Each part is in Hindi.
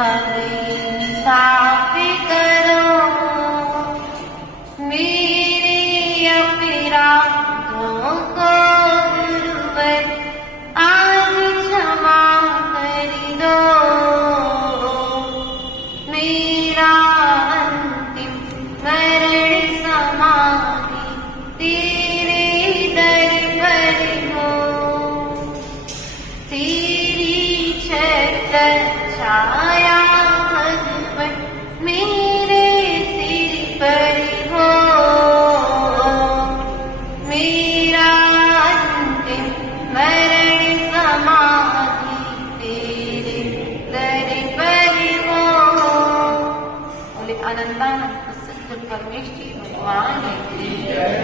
अभिशाप करो मेरे अपराधों को गुरुवर आज क्षमा कर दो। मेरा अंतिम मरण समाधि तेरे दर पर हो। तेरी छत्र छाया भगवन मेरे सिर पर हो। मेरा अंतिम मरण समाधि तेरे दर पर हो। बोले अनंतानंद प्रसिद्ध परमेश्वरी भगवान की जय।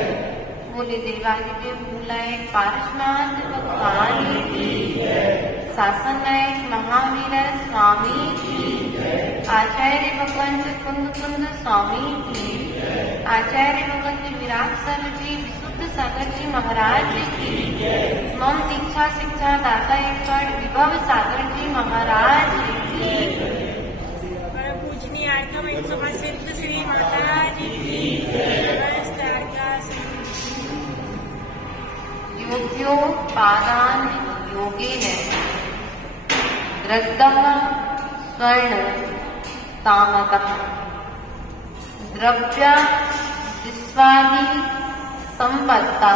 बोले देवादिदेव मूलाय पार्श्वनाथ भगवान की जय। शासन नायक महावीर स्वामी की जय। आचार्य भगवान कुंद कुंद स्वामी की जय। आचार्य भगवान जी विराट सर जी विशुद्ध सागर जी महाराज की जय। मम दीक्षा शिक्षा दाता एक विभव सागर जी महाराज की जय। पूजनीय आर्कवैन सभा सिद्ध श्री महाराज की जय। योग्योपादान योगेन द्रव्यः स्वर्ण तामतः द्रव्य विश्वादि संपत्ता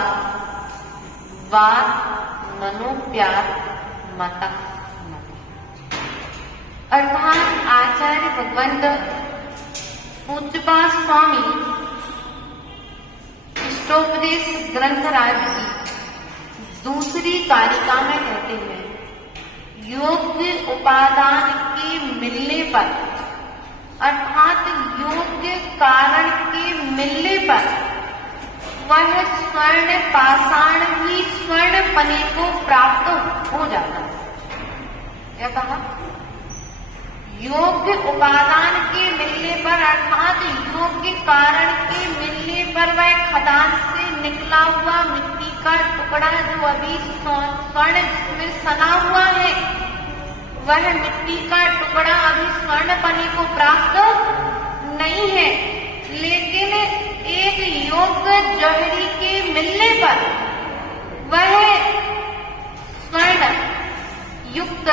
वा मनोप्यार मता। अर्थात आचार्य भगवंत पूज्यपाद स्वामी इष्टोपदेश ग्रंथराज की दूसरी कारिका में कहते हैं योग्य उपादान के मिलने पर अर्थात योग्य कारण के मिलने पर वह स्वर्ण पाषाण ही स्वर्ण पने को प्राप्त हो जाता है। क्या कहा? योग्य उपादान के मिलने पर अर्थात योग्य कारण के मिलने पर वह खदान से निकला हुआ मिट्टी का टुकड़ा जो अभी स्वर्ण में सना हुआ है वह मिट्टी का टुकड़ा अभी स्वर्ण पने को प्राप्त नहीं है, लेकिन एक योग्य जौहरी के मिलने पर वह स्वर्ण युक्त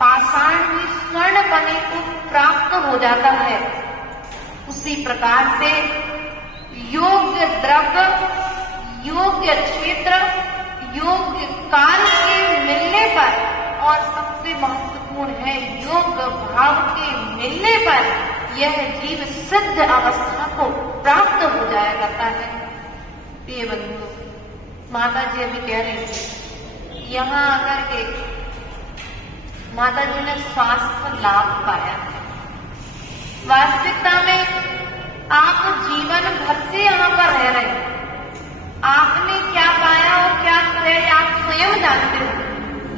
पाषाण में स्वर्ण पने को प्राप्त हो जाता है। उसी प्रकार से योग्य द्रव्य योग्य क्षेत्र योग्य काल के मिलने पर और सबसे महत्वपूर्ण है योग्य भाव के मिलने पर यह जीव सिद्ध अवस्था को प्राप्त हो जाया करता है। प्रिय बंधु, माता जी अभी कह रही थी यहाँ आकर के माता जी ने स्वास्थ्य लाभ पाया है। वास्तविकता में आप जीवन भर से यहाँ पर रह रहे हैं, आपने क्या पाया और क्या खोया आप स्वयं जानते हो,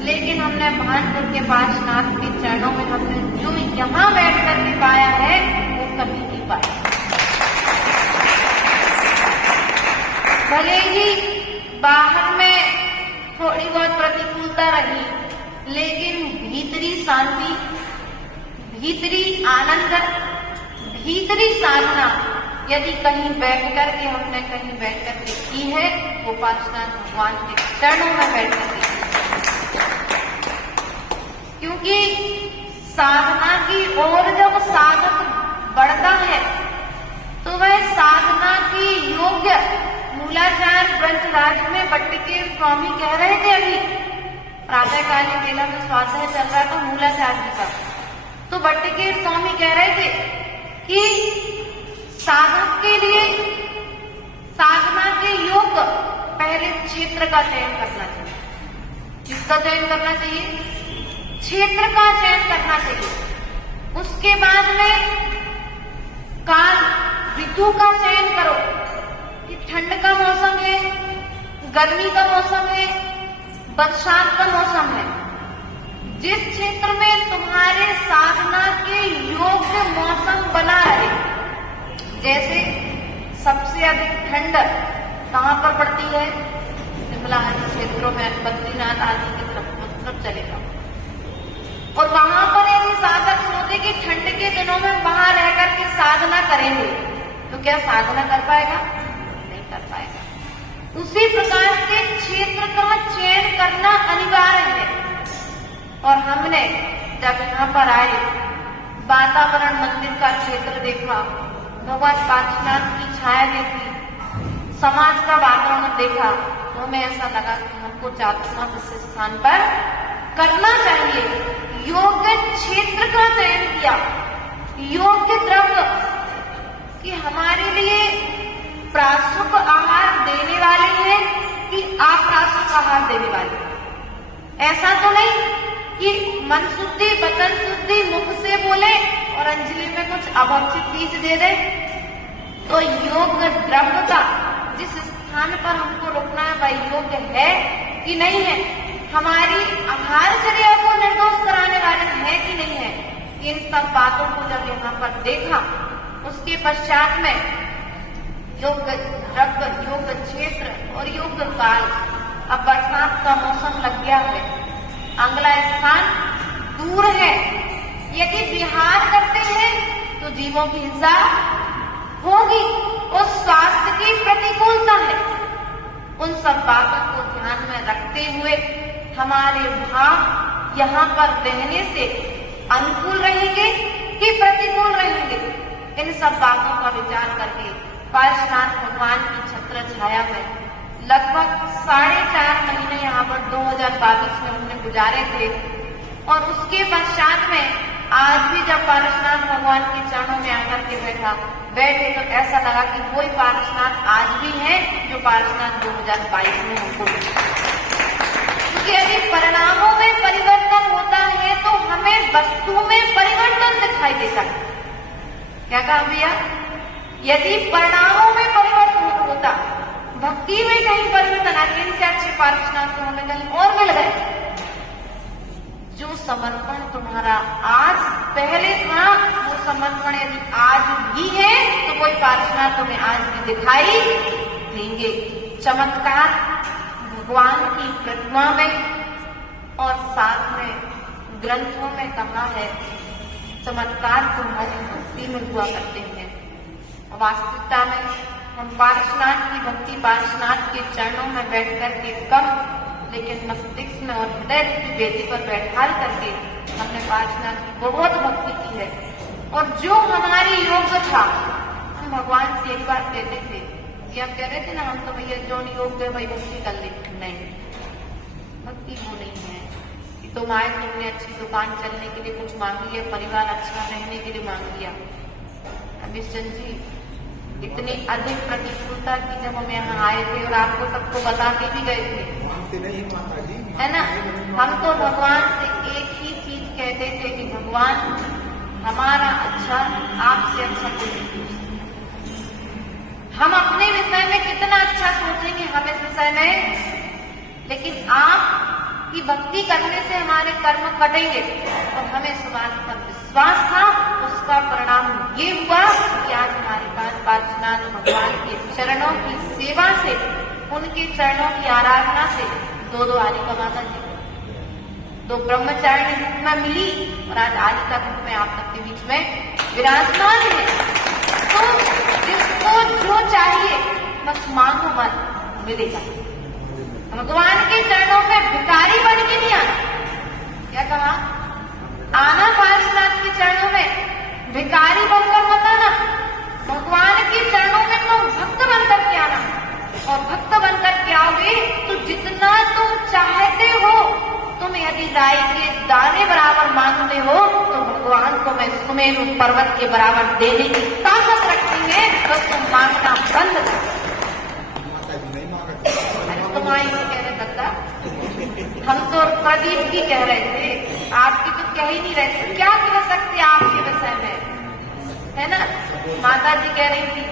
लेकिन हमने भानपुर के पार्श्वनाथ के चरणों में हमने जो यहाँ बैठ करके पाया है वो कभी नहीं पाया। भले ही बाहर में थोड़ी बहुत प्रतिकूलता रही, लेकिन भीतरी शांति, भीतरी आनंद, भीतरी साधना यदि कहीं बैठ करके हमने कहीं बैठ करके की है वो पार्श्वनाथ भगवान के चरणों में बैठ करके, क्योंकि साधना की ओर जब साधक बढ़ता है तो वह साधना की योग्य मूलाचार ब्रजराज में बट्टिकेर स्वामी कह रहे थे अभी प्रातःकालीन मेला में स्वाध्याय चल रहा था मूलाचार जी का, तो बट्टिकेर स्वामी कह रहे थे कि साधक के लिए साधना के योग्य पहले क्षेत्र का चयन करना चाहिए। किसका चयन करना चाहिए? क्षेत्र का चयन करना चाहिए। उसके बाद में काल ऋतु का चयन करो कि ठंड का मौसम है, गर्मी का मौसम है, बरसात का मौसम है। जिस क्षेत्र में तुम्हारे साधना के योग्य मौसम बना रहे, जैसे सबसे अधिक ठंड कहाँ पर पड़ती है? शिमला आदि क्षेत्रों में, बद्रीनाथ आदि की तरफ चले जाओ और वहां पर यदि साधक सोचे कि ठंड के दिनों में वहां रह करके साधना करेंगे तो क्या साधना कर पाएगा? नहीं कर पाएगा। उसी प्रकार से क्षेत्र का चयन करना अनिवार्य है। और हमने जब यहाँ पर आए, वातावरण मंदिर का क्षेत्र देखा, भगवान पार्श्वनाथ की छाया देखी, समाज का वातावरण देखा, तो हमें ऐसा लगा कि हमको जागरूकता इस स्थान पर करना चाहिए। योग्य क्षेत्र का चयन किया, योग्य द्रव्य कि हमारे लिए प्राशुक आहार देने वाले हैं कि अप्राशुक आहार देने वाले। ऐसा तो नहीं कि मन शुद्धि, वचन शुद्धि, मुख से बोले और अंजलि में कुछ अभक्षित चीज दे दे। तो योग्य द्रव्य का जिस स्थान पर हमको रुकना है वह योग्य है कि नहीं है, हमारी आहारचर्या को निर्दोष कराने वाले है कि नहीं है, इन सब बातों को जब यहाँ पर देखा, उसके पश्चात में योग्य द्रव्य, योग्य क्षेत्र और योग्य काल। अब बरसात का मौसम लग गया है, अगला स्थान दूर है। यदि विहार करते हैं तो जीवों की हिंसा होगी और स्वास्थ्य की प्रतिकूलता है। उन सब बातों को ध्यान में रखते हुए हमारे भाव यहाँ पर रहने से अनुकूल रहेंगे कि प्रतिकूल रहेंगे, इन सब बातों का विचार करके पार्श्वनाथ भगवान की छत्र छाया में लगभग 4.5 महीने यहाँ पर 2022 में हमने गुजारे थे। और उसके पश्चात में आज भी जब पार्श्वनाथ भगवान के चरणों में आकर के बैठे तो ऐसा लगा कि वही पार्श्वनाथ आज भी है जो पार्श्वनाथ 2022 में हमको मिला। क्योंकि यदि परिणामों में परिवर्तन होता है तो हमें वस्तु में परिवर्तन दिखाई देता है। क्या कहा भैया? यदि परिणामों में परिवर्तन होता, भक्ति में कहीं परिवर्तन आ, इनसे अच्छे पार्श्वनाथ तो हमें कहीं और मिल गए। जो समर्पण तुम्हारा आज पहले था, वो समर्पण यदि आज भी है तो कोई पार्श्वनाथ तुम्हें आज भी दिखाई देंगे। चमत्कार भगवान की प्रतिमा में और साथ में ग्रंथों में कहा है, चमत्कार तुम्हारी भक्ति में हुआ करते हैं। वास्तविकता में हम पार्श्वनाथ की भक्ति, पार्श्वनाथ के चरणों में बैठ करके कम, लेकिन मस्तिष्क में और हृदय की वेदी पर बैठाल करके हमने पार्श्वनाथ की बहुत भक्ति की है। और जो हमारी योग्य था, हम भगवान से यही बात कहते थे कि हम कह रहे थे ना, हम तो भैया जो योग्य है वही भक्ति कर लेते। नहीं, भक्ति वो नहीं है कि तुम आए, तुमने अच्छी दुकान चलने के लिए कुछ मांग लिया, परिवार अच्छा रहने के लिए मांग लिया। अमित चंद जी, इतनी अधिक प्रतिकूलता की जब हम यहाँ आए थे और आपको सबको बता के भी गए थे, नहीं माता जी, है ना, हम तो भगवान से एक ही चीज कहते थे कि भगवान हमारा अच्छा आपसे अच्छा कोई नहीं पूछता। हम अपने विषय में कितना अच्छा सोचेंगे हम इस विषय में, लेकिन आपकी भक्ति करने से हमारे कर्म कटेंगे। और हमें इस बात पर विश्वास था, उसका परिणाम ये हुआ कि आज हमारे पास पार्श्वनाथ भगवान के चरणों की सेवा से, उनके चरणों की आराधना से 2 आलिका माता जी, 2 ब्रह्मचारिणी रूप में मिली और आज आलिका रूप में आप सबके बीच में विराजमान है। तो जिसको जो चाहिए बस मांगो, मत मिलेगा। भगवान के चरणों में भिखारी बन के नहीं आना। क्या कहा? आना पार्श्वनाथ के चरणों में भिखारी बनकर मत आना, भगवान के चरणों में तुम भक्त बनकर के आना। और भक्त बनकर के आओगे तो जितना तुम चाहते हो, तुम यदि राई के दाने बराबर मांगते हो तो भगवान को मैं सुमेरु पर्वत के बराबर देने की ताकत रखती है। तो तुम मांगना बंद कर। तुम्हारी कह रहे बता, हम तो प्रदीप की कह रहे थे, आपकी तो कह ही नहीं रहे थे। क्या कह सकते आपके विषय में, है ना। माता जी कह रही थी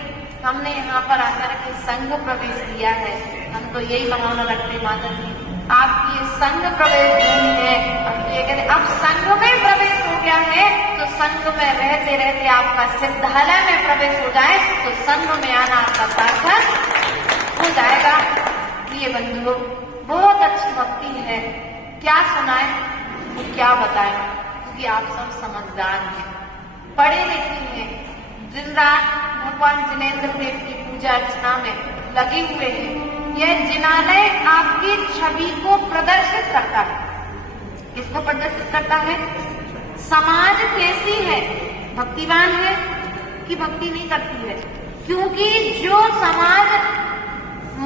हमने यहाँ पर आकर के संघ प्रवेश किया है, हम तो यही भावना रखते माता जी, आपकी संघ प्रवेश नहीं है। हम ये कहते अब संघ में प्रवेश हो गया है तो संघ में रहते रहते आपका सिद्धालय में प्रवेश हो जाए तो संघ में आना आपका सार्थक हो जाएगा। ये बंधुओं, बहुत अच्छी भक्ति है, क्या सुनाए तो क्या बताएं, क्योंकि आप सब समझदार हैं। पढ़े लिखे हैं, दिन रात भगवान जिनेंद्र देव की पूजा अर्चना में लगे हुए हैं। यह जिनालय आपकी छवि को प्रदर्शित करता है। किसको प्रदर्शित करता है? समाज कैसी है, भक्तिवान है कि भक्ति नहीं करती है। क्योंकि जो समाज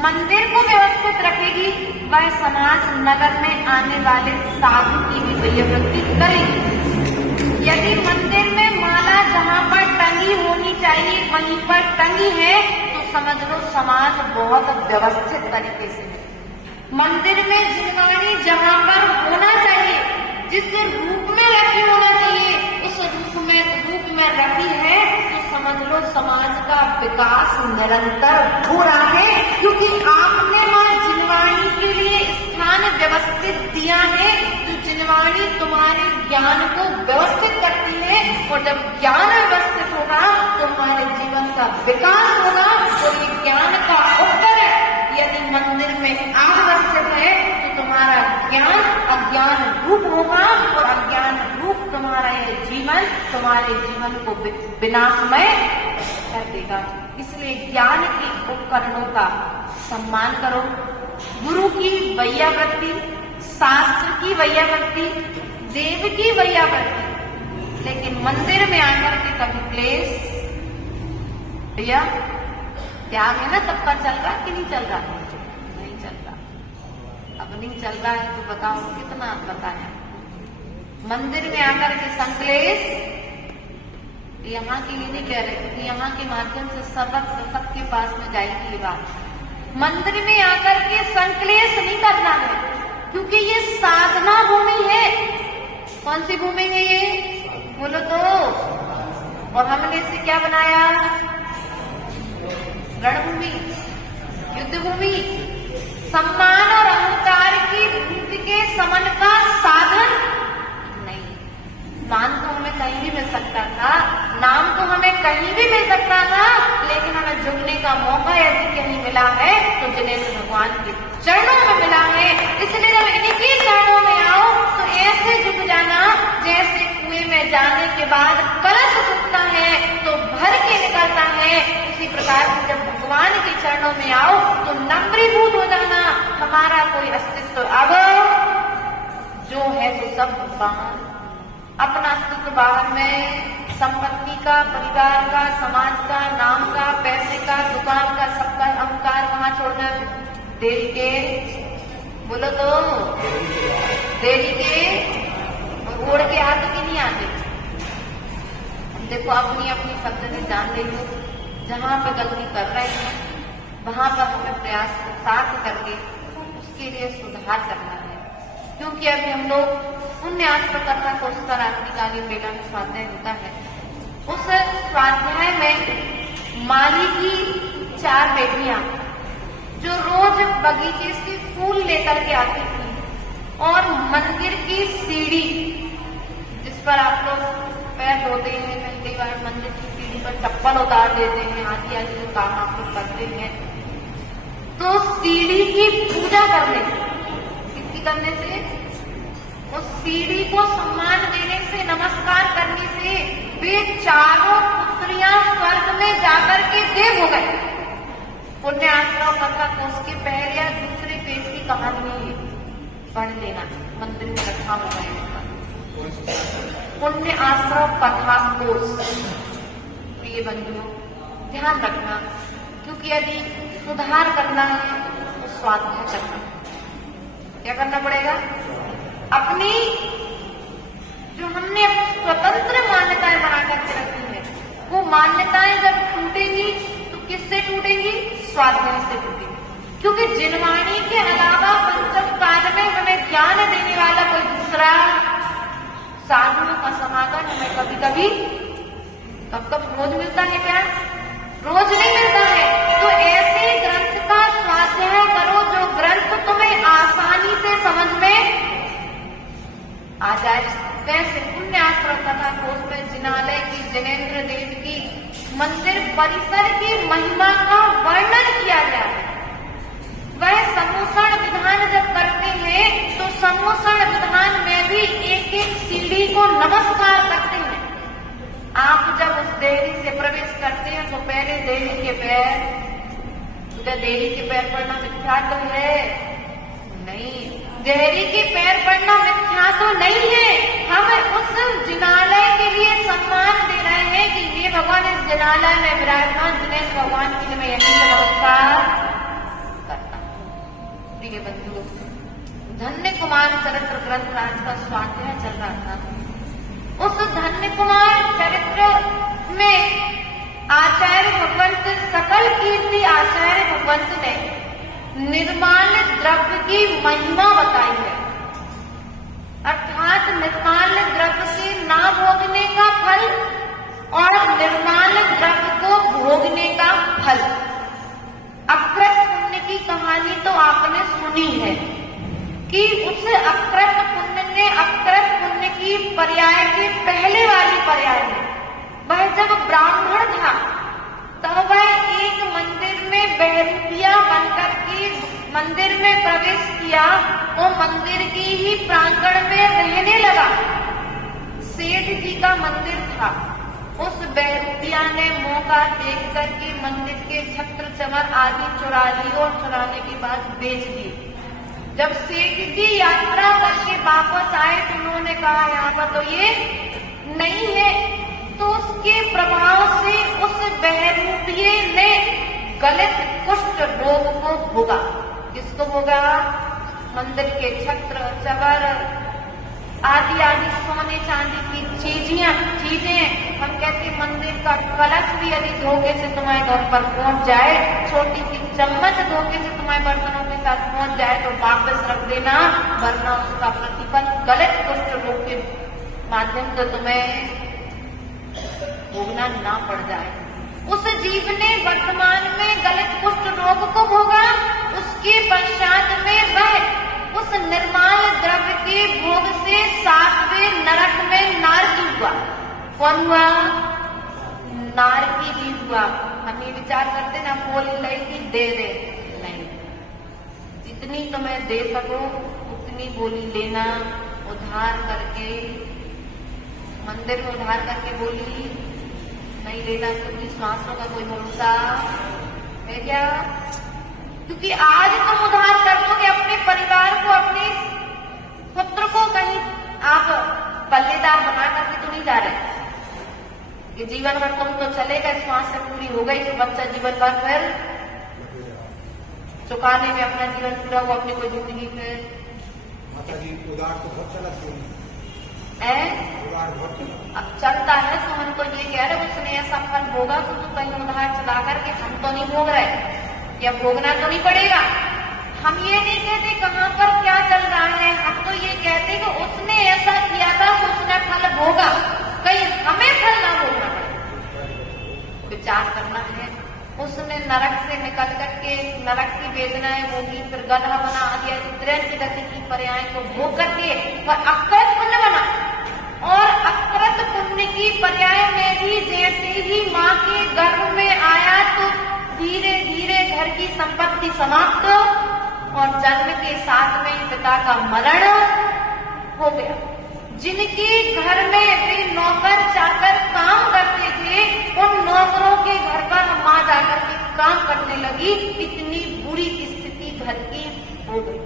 मंदिर को व्यवस्थित रखेगी वह समाज नगर में आने वाले साधु की भी वैयवृत्ति करेगी। यदि मंदिर में माला जहाँ पर टंगी होनी चाहिए वहीं पर टंगी है तो समझ लो समाज बहुत व्यवस्थित तरीके से है। मंदिर में जिनवाणी जहाँ पर होना चाहिए, जिस रूप में रखी होना चाहिए उस रूप में रखी है तो समझ लो समाज का विकास निरंतर हो रहा है। क्योंकि आपने मां जिनवाणी के लिए स्थान व्यवस्थित दिया है तो जिनवाणी तुम्हारे ज्ञान को व्यवस्थित करती है और जब ज्ञान व्यवस्थित होगा तो हमारे जीवन का विकास होगा। और ये ज्ञान का उत्तर है, यदि मंदिर में अवस्थित है तो तुम्हारा ज्ञान अज्ञान रूप होगा और अज्ञान रूप तुम्हारा यह जीवन तुम्हारे जीवन को विनाशमय कर देगा। इसलिए ज्ञान के उपकरणों का सम्मान करो, गुरु की वैयावृत्ति, शास्त्र की वैयावृत्ति, देव की वैयावृत्ति। लेकिन मंदिर में आकर के कभी क्लेश, भैया त्याग है ना, सबका चल रहा कि नहीं चल रहा? नहीं चल रहा। अब नहीं चल रहा है तो बताओ कितना पता है। मंदिर में आकर के संकलेश, यहाँ के लिए नहीं कह रहे क्योंकि यहाँ के माध्यम से सबके पास में जाएगी ये बात। मंदिर में आकर के संकलेश नहीं करना है क्योंकि ये साधना भूमि है। कौन सी भूमि है ये? बोलो तो। और हमने इसे क्या बनाया? रणभूमि, युद्ध भूमि, सम्मान और अहंकार की भूमि के समन का साधन नहीं। मान तो हमें कहीं भी मिल सकता था, नाम तो हमें कहीं भी मिल सकता था, लेकिन हमें झुकने का मौका यदि कहीं मिला है तो जिनेंद्र भगवान के चरणों में मिला है। इसलिए जब इनके चरणों में आओ तो ऐसे झुक जाना जैसे कुएं में जाने के बाद कलश झुकता है तो भर के निकलता है। इसी प्रकार से जब भगवान के चरणों में आओ तो नम्रीभूत हो जाना। हमारा कोई अस्तित्व अब जो है तो सब बाहर, अपना अस्तित्व बाहर में, संपत्ति का, परिवार का, समाज का, नाम का, पैसे का, दुकान का, सबका अहंकार वहां छोड़ना। देरी के बोलो तो, देरी के और ओढ़ के आते कि नहीं आते? देखो अपनी अपनी पद्धति जान रही हो, जहाँ पे गलती कर रहे हैं वहां पर हमें प्रयास साथ करके उसके लिए सुधार करना है। क्योंकि अभी हम लोग पुण्यास कथा को उसका रात्रिकालीन बेला में स्वाध्याय होता है। उस स्वाध्याय में माली की 4 बेटियां जो रोज बगीचे से फूल लेकर के आती थी और मंदिर की सीढ़ी जिस पर आप लोग पैर धोते हैं, कई बार मंदिर की सीढ़ी पर चप्पल उतार देते हैं, आदि आदि जो काम आप लोग करते हैं, तो सीढ़ी की पूजा करने से, किसकी करने से? उस सीढ़ी को सम्मान देने से, नमस्कार करने से वे 4 पुत्रियां स्वर्ग में जाकर के देव हो गए। पुण्य आश्रम कथा कोष के पहले या दूसरे पेज की कहानी पढ़ लेना, मंदिर में रखा हुआ है। पुण्य आश्रम कथा कोष, प्रिय बंधुओं ध्यान रखना, क्योंकि यदि सुधार करना है तो स्वाध्याय करना। क्या करना पड़ेगा? अपनी जो हमने स्वतंत्र मान्यताएं बना करके रखी है वो मान्यताएं जब टूटेंगी तो किससे टूटेंगी? स्वाध्याय से टूटेंगी। क्योंकि जिनवाणी के अलावा पंचम काल में हमें ज्ञान देने वाला कोई दूसरा साधुओं का समागम हमें कभी कभी कब रोज मिलता है क्या? रोज नहीं मिलता है। तो ऐसे ग्रंथ का स्वाध्याय करो जो ग्रंथ तुम्हें आसानी से समझ में आ जाए। वैसे पुण्य आश्रम कथा कोष में जिनालय की, जिनेंद्र देव की मंदिर परिसर की महिमा का वर्णन किया गया है। वह समूषण विधान जब करते हैं तो समूषण विधान में भी एक एक सीढ़ी को नमस्कार करते हैं। आप जब उस देहरी से प्रवेश करते हैं तो पहले देहरी के पैर, क्या देहरी के पैर पड़ना मिथ्या तो है? नहीं, देहरी के पैर पड़ना मिथ्या तो नहीं है। हम उस जिनालय के लिए सम्मान दे रहे हैं कि ये भगवान इस जिनालय में विराजमान, जिन्हें भगवान के लिए मैं यहीं से नमस्कार करता हूँ। प्रिय बंधु, धन्य कुमार चरित्र ग्रंथ राज का स्वाध्याय चल रहा था। उस धन्य कुमार चरित्र में आचार्य भगवंत, सकल कीर्ति आचार्य भगवंत ने निर्माल द्रव्य की महिमा बताई है, अर्थात निर्माल द्रव्य के ना भोगने का फल और निर्माल द्रव्य को भोगने का फल। अकृत पुण्य की कहानी तो आपने सुनी है कि उस अकृत पुण्य ने, अकृत पुण्य की पर्याय के पहले वाली पर्याय में, वह जब ब्राह्मण था तब वह एक मंदिर में बहरूपिया बनकर के मंदिर में प्रवेश किया। वो मंदिर की ही प्रांगण में रहने लगा। सेठ जी का मंदिर था। उस बहरूपिया ने मौका देख करके मंदिर के छत्र चमर आदि चुरा लिए और चुराने के बाद बेच दिए। जब सेठ जी यात्रा करके वापस आए तो उन्होंने कहा यहाँ पर तो ये नहीं है, तो उसके प्रभाव से उस बहरूपिये ने गलत कुष्ठ रोग को भोगा। किसको भोगा? मंदिर के छत्र चवर आदि आदि सोने चांदी की चीजें। हम कहते मंदिर का कलश भी यदि धोखे से तुम्हारे घर पर पहुंच जाए, छोटी सी चम्मच धोखे से तुम्हारे बर्तनों के साथ पहुंच जाए तो वापस रख देना, वरना उसका प्रतिफल गलत कुष्ठ रोग के माध्यम से तुम्हें भोगना ना पड़ जाए। उस जीव ने वर्तमान में गलत कुष्ठ रोग को भोगा। उसके पश्चात में वह उस निर्माल द्रव्य के भोग से 7वें नरक में नारकी हुआ। कौन हुआ? नारकी जी हुआ। हम ये विचार करते ना, बोल लगी दे दे, नहीं, जितनी तुम्हें दे सको उतनी बोली लेना। उधार करके, मंदिर में उधार करके बोली नहीं लेना, क्योंकि श्वासों का कोई भरोसा है क्या? क्योंकि आज तुम उधार कर दोगे अपने परिवार को, अपने पुत्र को, कहीं आप पल्लेदार बना करके तो नहीं जा रहे कि जीवन भर तुम तो चलेगा, श्वास से पूरी हो गई तो बच्चा जीवन भर फिर चुकाने में अपना जीवन पूरा हुआ, अपनी कोई जिंदगी फिर। माता जी उधार तो बहुत चलता है, अब चलता है तो हम तो ये कह रहे उसने ऐसा फल भोगा तो तू कहीं उधार चला करके, हम तो नहीं भोग रहे, या भोगना तो नहीं पड़ेगा। हम ये नहीं कहते कहाँ पर क्या चल रहा है, हम तो ये कहते कि उसने ऐसा किया था तो उसने फल भोगा, कहीं हमें फल ना भोगना पड़े। विचार करना है। उसने नरक से निकल करके नरक की वेदनाएं भोगी, फिर गधा बना, आदि की गति की पर्याय को भोग करके वह अकृत पुण्य बना। और अकृत पुण्य की पर्याय में भी जैसे ही माँ के गर्भ में आया तो धीरे धीरे घर की संपत्ति समाप्त और जन्म के साथ में पिता का मरण हो गया। जिनके घर में वे नौकर चाकर काम करते थे, उन नौकरों के घर पर माँ जाकर के काम करने लगी। इतनी बुरी स्थिति घर की हो गई।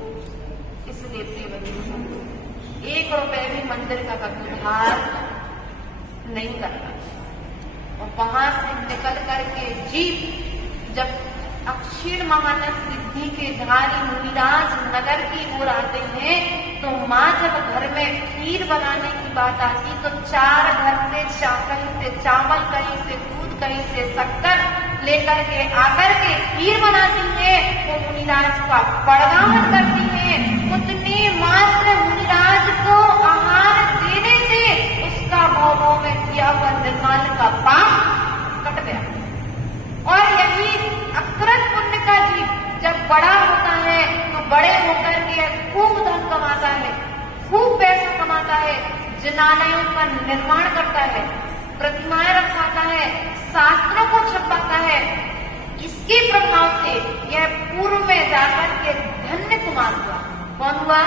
इसलिए प्रिय 1 रुपए भी मंदिर का उधार नहीं करना। और वहां से निकल करके जीव जब अक्षीण महानस सिद्धि के धारी मुनिराज नगर की ओर आते हैं तो माँ जब घर में खीर बनाने की बात आती तो 4 घर से चावल, कहीं से दूध, कहीं से शक्कर लेकर के आकर के खीर बनाती है। वो मुनिराज का बड़गावन करती है। उतने मात्र मुनिराज को आहार देने से उसका भोगों में किया हुआ निर्माल का पाप कट गया। और यही अकृत पुण्य का जीव जब बड़ा होता है तो बड़े होकर के खूब धन कमाता है, खूब पैसा कमाता है, जिनालयों का निर्माण करता है, प्रतिमाएं रखवाता है, शास्त्रों को छपाता है। इसके प्रभाव से यह पूर्व में जाकर के धन्य कुमार हुआ। कौन हुआ?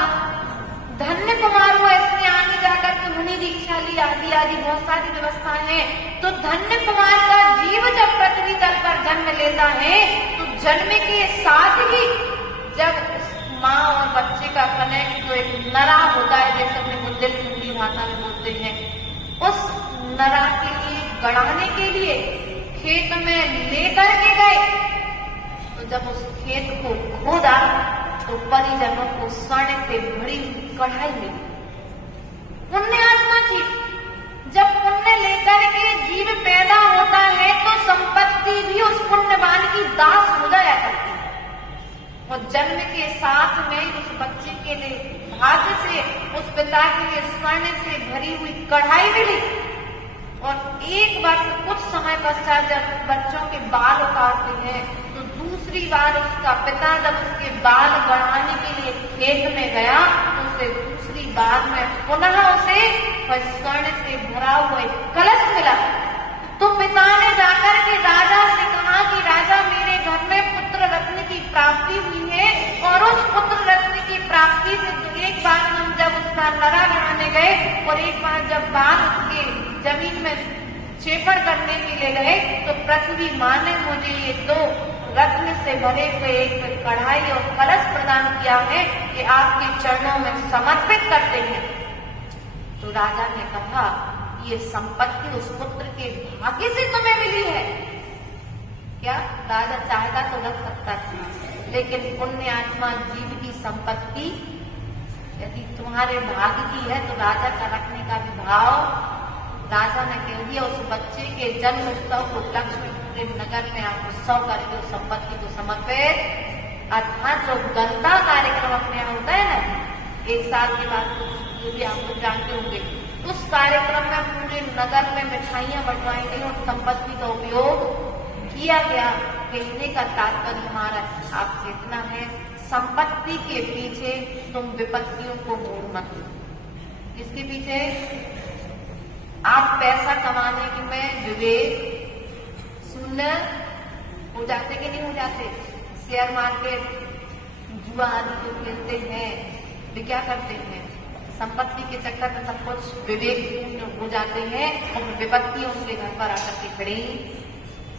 धन्य कुमार हुआ। इसने आगे जाकर के मुनि दीक्षा ली, आदि आदि बहुत सारी व्यवस्थाएं हैं। तो धन्य कुमार का जीव जब पृथ्वी तल पर जन्म लेता है तो जन्म के साथ ही जब माँ और बच्चे का कनेक्ट तो एक नरा होता है, जैसे अपने बुंदेलखंडी भाषा में बोलते हैं, उस नरा के लिए गड़ाने के लिए खेत में लेकर के गए। तो जब उस खेत को खोदा तो परिजनों को स्वर्ण से भरी कढ़ाई मिली। पुण्य आत्मा थी। जब पुण्य लेकर के जीव पैदा होता है तो संपत्ति भी उस पुण्यवान की दास हो जाया करती है। और जन्म के साथ में उस बच्चे के लिए भाग्य से उस पिता के लिए स्वर्ण से भरी हुई कढ़ाई मिली। और एक वर्ष कुछ समय पश्चात जब बच्चों के बाल उतारते हैं तो दूसरी बार उसका पिता जब उसके बाल बढ़ाने के लिए खेत में गया तो उसे दूसरी बार में पुनः उसे स्वर्ण से भरा हुआ एक कलश मिला। तो पिता ने जाकर के राजा से कहा कि राजा, मेरे घर में पुत्र रत्न की प्राप्ति हुई है और उस पुत्र रत्न की प्राप्ति से एक बार हम जब उसका नरा बनाने गए और एक बार जब बाल उसके जमीन में छेपड़ करने के लिए गए तो पृथ्वी माँ ने मुझे ये 2 रत्न से भरे हुए एक कढ़ाई और कलश प्रदान किया है कि आपके चरणों में समर्पित करते हैं। तो राजा ने कहा, ये संपत्ति उस पुत्र के भाग्य से तुम्हें मिली है क्या? राजा चाहता तो रख सकता था, लेकिन पुण्य आत्मा जीव की संपत्ति यदि तुम्हारे भाग्य की है तो राजा का रखने का भी भाव राजा ने कह दिया। उस बच्चे के जन्म उत्सव को उपलक्ष्य में पूरे नगर में आप उत्सव करके उस संपत्ति को समर्पित, अर्थात जो गंगा कार्यक्रम अपने यहाँ होता है ना, 1 साल के बाद जो भी आप लोग जानते होंगे, उस कार्यक्रम में पूरे नगर में मिठाइयां बंटवाई गई और संपत्ति का उपयोग किया गया। कहने का तात्पर्य हमारा आपसे इतना है, संपत्ति के पीछे तुम विपत्तियों को मोड़ मत लो। इसके पीछे आप पैसा कमाने में विवेक शून्य हो जाते कि नहीं हो जाते? शेयर मार्केट, जुआ आदि जो खेलते हैं वे क्या करते हैं? संपत्ति के चक्कर में सब कुछ विवेक हो जाते हैं और विपत्ति उनके घर पर आकर के खड़ी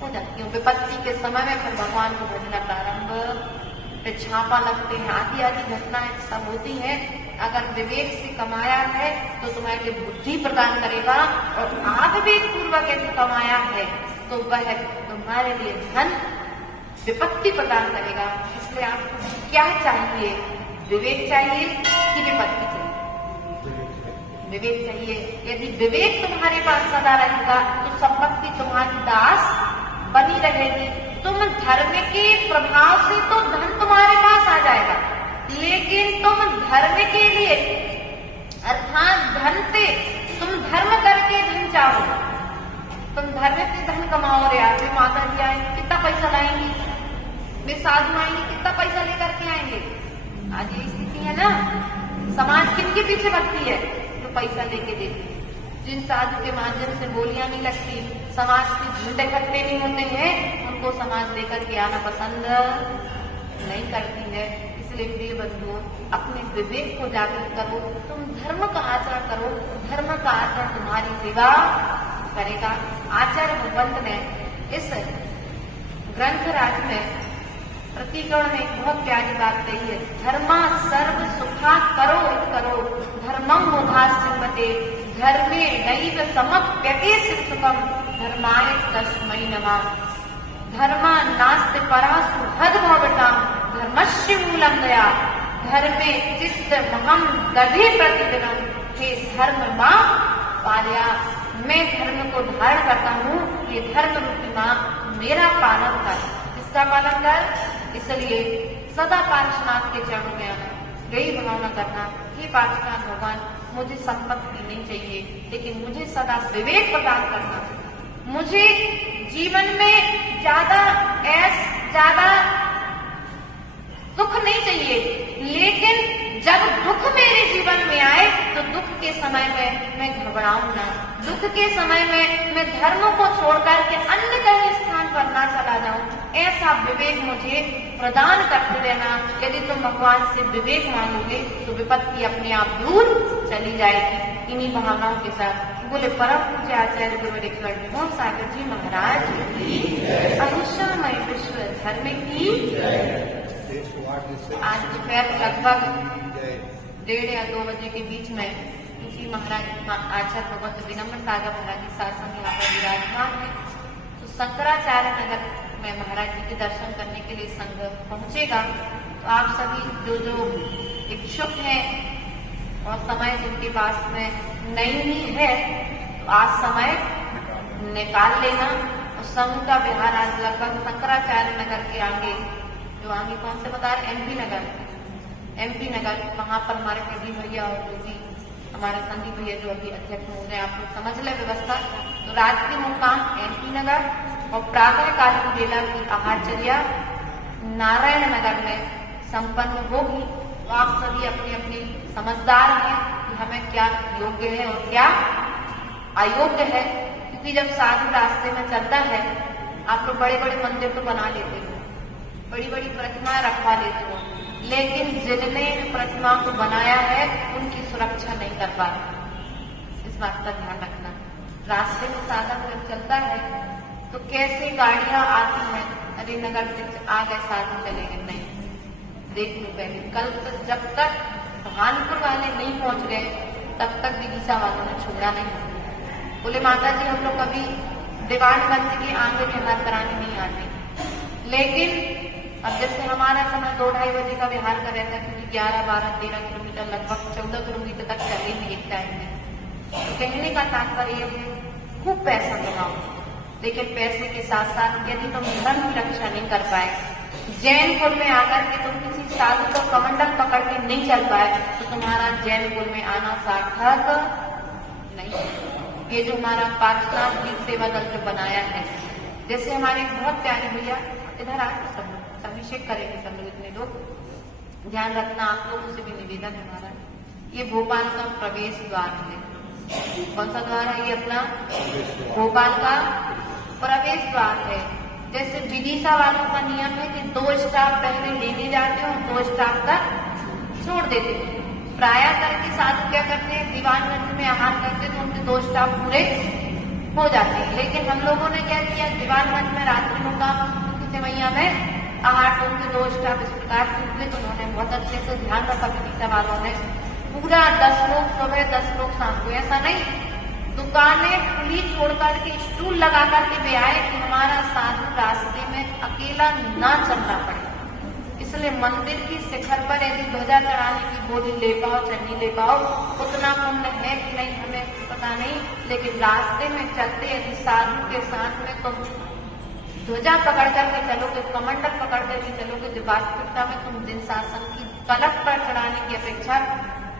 हो जाती है। विपत्ति के समय में फिर भगवान को भजना प्रारंभ, फिर छापा लगते हैं, आदि आदि घटनाएं सब होती हैं। अगर विवेक से कमाया है तो तुम्हारे लिए बुद्धि प्रदान करेगा और अविवेक पूर्वक यदि कमाया है तो वह तुम्हारे लिए धन विपत्ति प्रदान करेगा। इसलिए आपको क्या चाहिए? विवेक चाहिए कि विपत्ति चाहिए? विवेक चाहिए। यदि विवेक तुम्हारे पास सदा रहेगा तो संपत्ति तुम्हारी दास बनी रहेगी। तुम धर्म के प्रभाव से तो धन तुम्हारे पास आ जाएगा, लेकिन तुम धर्म के लिए अर्थात धन से तुम धर्म करके धन चाहो, तुम धर्म से धन कमाओ। रे यार, वे माता जी आएंगे कितना पैसा लाएंगी, वे साधु आएंगे कितना पैसा लेकर के आएंगे। आज ये स्थिति है ना, समाज किनके पीछे भटती है? जो पैसा लेके देती है। जिन साधु के माध्यम से बोलियां नहीं लगती, समाज के झूठे इकट्ठे नहीं होते हैं, उनको समाज लेकर के आना पसंद नहीं करती है। इसलिए प्रिय बंधुओं, अपने विवेक को जागृत करो, तुम धर्म का आचरण करो, धर्म का आचरण तुम्हारी सेवा करेगा। आचार्य भगवंत ने इस ग्रंथराज में प्रतिकरण में एक बहुत प्यारी बात कही है, धर्मा सर्व सुखा करो, धर्मम मुधा सिंहते, धर्मे नैव समप्यते सुखम, धर्माय तस्मै नमः। धर्मा नास्ति परासु हद भवताम, धर्मस्य मूलम दया, धर्मे चित्त महम दधे प्रतिदिनम, हे धर्म मां पालया। मैं धर्म को धारण करता हूँ, ये धर्म रूपी मां मेरा पालन कर। किसका पालन कर? इसलिए सदा पार्श्वनाथ के चरणों में आना, यही भावना करना, हे पार्श्वनाथ भगवान, मुझे संपत्ति नहीं चाहिए, लेकिन मुझे सदा विवेक प्रदान करना। मुझे जीवन में ज्यादा सुख नहीं चाहिए, लेकिन जब दुख मेरे जीवन में आए तो दुख के समय में मैं घबराऊं ना, दुख के समय में मैं धर्म को छोड़कर के अन्य कहीं स्थान पर ना चला जाऊं। ऐसा विवेक मुझे प्रदान करते रहना। यदि तुम भगवान से विवेक मांगोगे तो विपत्ति अपने आप दूर चली जाएगी। इन्हीं भावनाओं के साथ बोले परम पूज्य आचार्य गुरुदेव विमोह सागर जी महाराज की, अहिंसामय विश्व धर्म की। आज दोपहर लगभग 1:30 या 2 बजे के बीच में जी महाराज आचार्य भगवत विनम्र सागर महाराज जी शासन यहाँ पर विराजमान है। तो शंकराचार्य नगर में महाराज जी के दर्शन करने के लिए संघ पहुंचेगा। तो आप सभी जो इच्छुक हैं और समय जिनके पास में नहीं भी है, तो आज समय निकाल लेना। और संघ का विहार आज लगभग शंकराचार्य नगर के आगे, जो आगे कौन से बता रहे, एमपी नगर, वहां पर हमारे प्रदीप भैया और जो भी हमारे संदीप भैया जो अभी अध्यक्ष हो रहे हैं, आप लोग समझ ले व्यवस्था। तो रात की मुकाम एमपी नगर और प्रातःकालीन बेला की आहारचर्या नारायण नगर में संपन्न होगी। तो आप सभी अपनी अपनी समझदार हैं कि हमें क्या योग्य है और क्या अयोग्य है। क्योंकि जब साधु रास्ते में चलता है, आप लोग बड़े बड़े मंदिर तो बना लेते हो, बड़ी बड़ी प्रतिमाएं रखवा लेते हो, लेकिन जिनने प्रतिमा को बनाया है उनकी सुरक्षा नहीं कर पा रहे। इस बात का ध्यान रखना। रास्ते में साधन जब चलता है तो कैसे गाड़ियां आती हैं, अरे नगर से आ गए साधन चले गए, नहीं, देख लो पहले। कल तक जब तक भानपुर वाले नहीं पहुंच गए तब तक विदिशा वालों ने छोड़ा नहीं। बोले माता जी हम लोग कभी दीवानगंज के आगे विहार कराने नहीं आते, लेकिन अब जैसे हमारा समय 2-2:30 बजे का विहार कर रहा था, क्योंकि 11, 12, 13 किलोमीटर लगभग 14 किलोमीटर तक चलेंगे एक टाइम में। तो कहने का तात्पर्य है खूब पैसा कमाओ, लेकिन पैसे के साथ साथ यदि तुम धर्म की रक्षा नहीं कर पाए, जैन कुल में आकर के तुम किसी साधु को कमंडल पकड़ के नहीं चल पाए, तो तुम्हारा जैन कुल में आना सार्थक नहीं। ये जो हमारा पार्श्वनाथ जी सेवा दल जो बनाया है, जैसे हमारे बहुत प्यारे भैया इधर आकर सब अभिषेक करेंगे, सब लोग इतने लोग, ध्यान रखना आप लोगों से भी निवेदन है हमारा। ये भोपाल का प्रवेश द्वार है। कौन सा द्वार है? ये अपना भोपाल का प्रवेश द्वार है। जैसे विदिशा वालों का नियम है कि 2 स्टाफ पहले लेने जाते हो, 2 स्टाफ तक छोड़ देते हैं। प्रायः करके साधु क्या करते हैं, दीवानगंज में आहार करते तो उनके 2 स्टाफ पूरे हो जाते हैं। लेकिन हम लोगों ने क्या किया, दीवानगंज में रात्रि मुकाम मैया में आहार तो उनके 2 स्टाफ इस प्रकार से हुए। तो उन्होंने बहुत अच्छे से ध्यान रखा विदिशा वालों ने, पूरा 10 लोग सुबह 10 लोग शाम को, ऐसा नहीं दुकानें खुली छोड़ करके स्टूल लगा करके भी आए कि हमारा साधु रास्ते में अकेला ना चलना पड़े। इसलिए मंदिर की शिखर पर यदि ध्वजा चढ़ाने की बोली ले पाओ चाहे नहीं ले पाओ, उतना पुण्य है कि नहीं हमें पता नहीं, लेकिन रास्ते में चलते यदि साधु के साथ में तुम ध्वजा पकड़ करके चलोगे, कमंडल पकड़ करके चलोगे, तो वास्तविकता में तुम दिन शासन की कलश पर चढ़ाने की अपेक्षा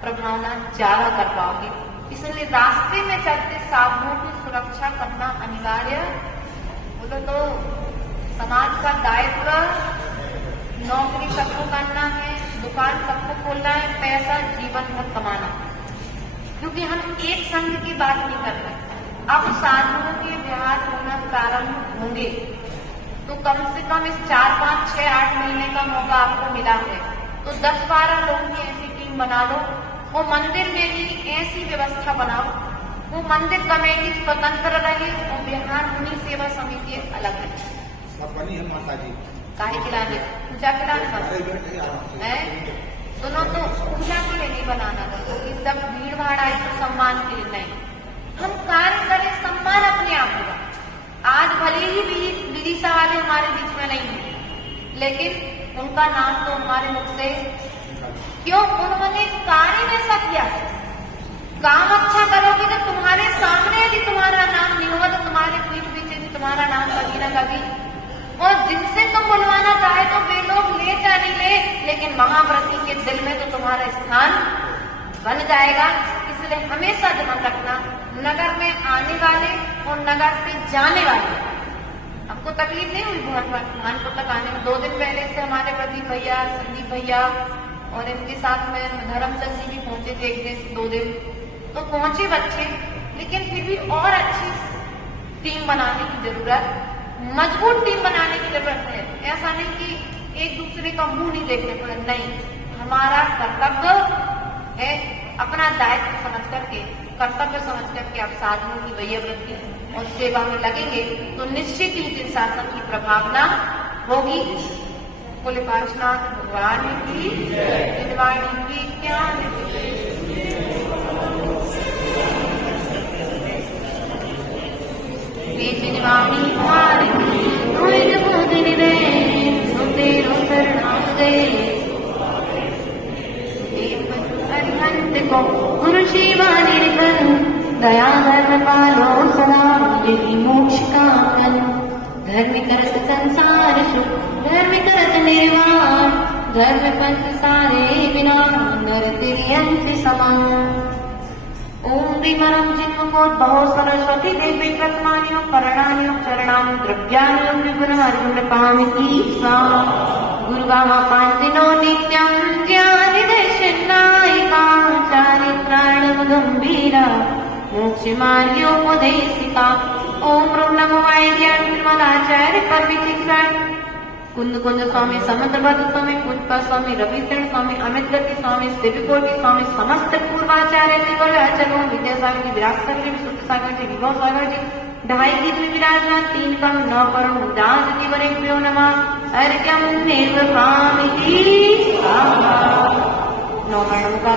प्रभावना ज्यादा कर पाओगे। इसलिए रास्ते में चलते साधुओं की सुरक्षा करना अनिवार्य। बोलो तो समाज का दायित्व, नौकरी सबको करना है, दुकान सबको खोलना है, पैसा जीवन भर कमाना, क्योंकि हम एक संघ की बात नहीं कर रहे। अब साधुओं के विहार होना प्रारंभ होंगे तो कम से कम इस 4, 5, 6, 8 महीने का मौका आपको मिला है, तो 10-12 लोगों की ऐसी टीम बना लो, वो मंदिर में ही ऐसी व्यवस्था बनाओ, वो मंदिर कमेटी स्वतंत्र रहे और विहार मुनि सेवा समिति अलग है। माता जी काहे खिलाने, पूजा खिलाने है, सुनो तो पूजा के लिए नहीं बनाना था, क्योंकि जब भीड़ भाड़ आए तो सम्मान के लिए नहीं, हम कार्य करें, सम्मान अपने आप होगा। आज भले ही विदिशा वाले हमारे बीच में नहीं है, लेकिन उनका नाम तो हमारे मुख से, क्यों? उन्होंने कार्य ऐसा किया। काम अच्छा करोगे तो तुम्हारे सामने यदि तुम्हारा नाम नहीं होगा तो तुम्हारे पीठ पीछे भी तुम्हारा नाम कभी ना कभी, और जिनसे तुम बुलवाना चाहे तो वे लोग ले या नहीं ले, लेकिन महाव्रती के दिल में तो तुम्हारा स्थान बन जाएगा। इसलिए हमेशा ध्यान रखना, नगर में आने वाले और नगर से जाने वाले, हमको तकलीफ नहीं हुई भानपुर तक आने में। 2 दिन पहले से हमारे प्रदीप भैया, संदीप भैया और इनके साथ में धर्मचंद जी भी पहुंचे थे 1 दिन 2 दिन, तो पहुंचे बच्चे, लेकिन फिर भी और अच्छी टीम बनाने की जरूरत, मजबूत टीम बनाने की जरूरत है। ऐसा नहीं कि एक दूसरे का मुंह नहीं देखने पड़े, नहीं, हमारा कर्तव्य है अपना दायित्व समझ करके कर्तव्य समझ करके आप साधुओं की वैयवृत्ति और सेवा में लगेंगे तो निश्चित ही जिन शासन की प्रभावना होगी। बोले पार्श्वनाथ भगवान की विद्वानी विज्ञान विद्वानी भारती कोई बोधिन रे तेरो शरणां गए अरिहंत को गुरु शिवा निर्गन दया धर्म पालो सदा यदि मोक्ष कामन धर्म करत संसार सुख धर्म करत निर्वाण धर्म पंथ सारे बिना नर तिर्यंत समान। ओम ह्रीमरं जिन्मुखोद्भवो सरस्वती देवी प्रथमान्यो करणान्यो चरणानि द्रव्यान्यो विगुणमर्जुनपामिति सा गुरुवाः पान्तिनो नित्यं ज्ञानदर्शनायिका चारित्राणगम्भीरा मोक्षमार्योपदेशिका। ओम ॐ नमो वाग्यान विमलाचार्य परमचित्सर कुंद कुंज स्वामी समुद्रभद्र स्वामी पुष्पा स्वामी रविशरण स्वामी अमित गति स्वामी शिवकोटि स्वामी समस्त पूर्वाचार्य जी आचरण विद्यासागर जी विराट सागर जी विशुद्ध सागर जी विभव सागर जी ढाई गीत में विराजमान 3 करोड़ 9 करोड़ 10 जीवरेभ्यो नमः अर्घ्यं निर्वहामि स्वाहा। 9 वर्णों का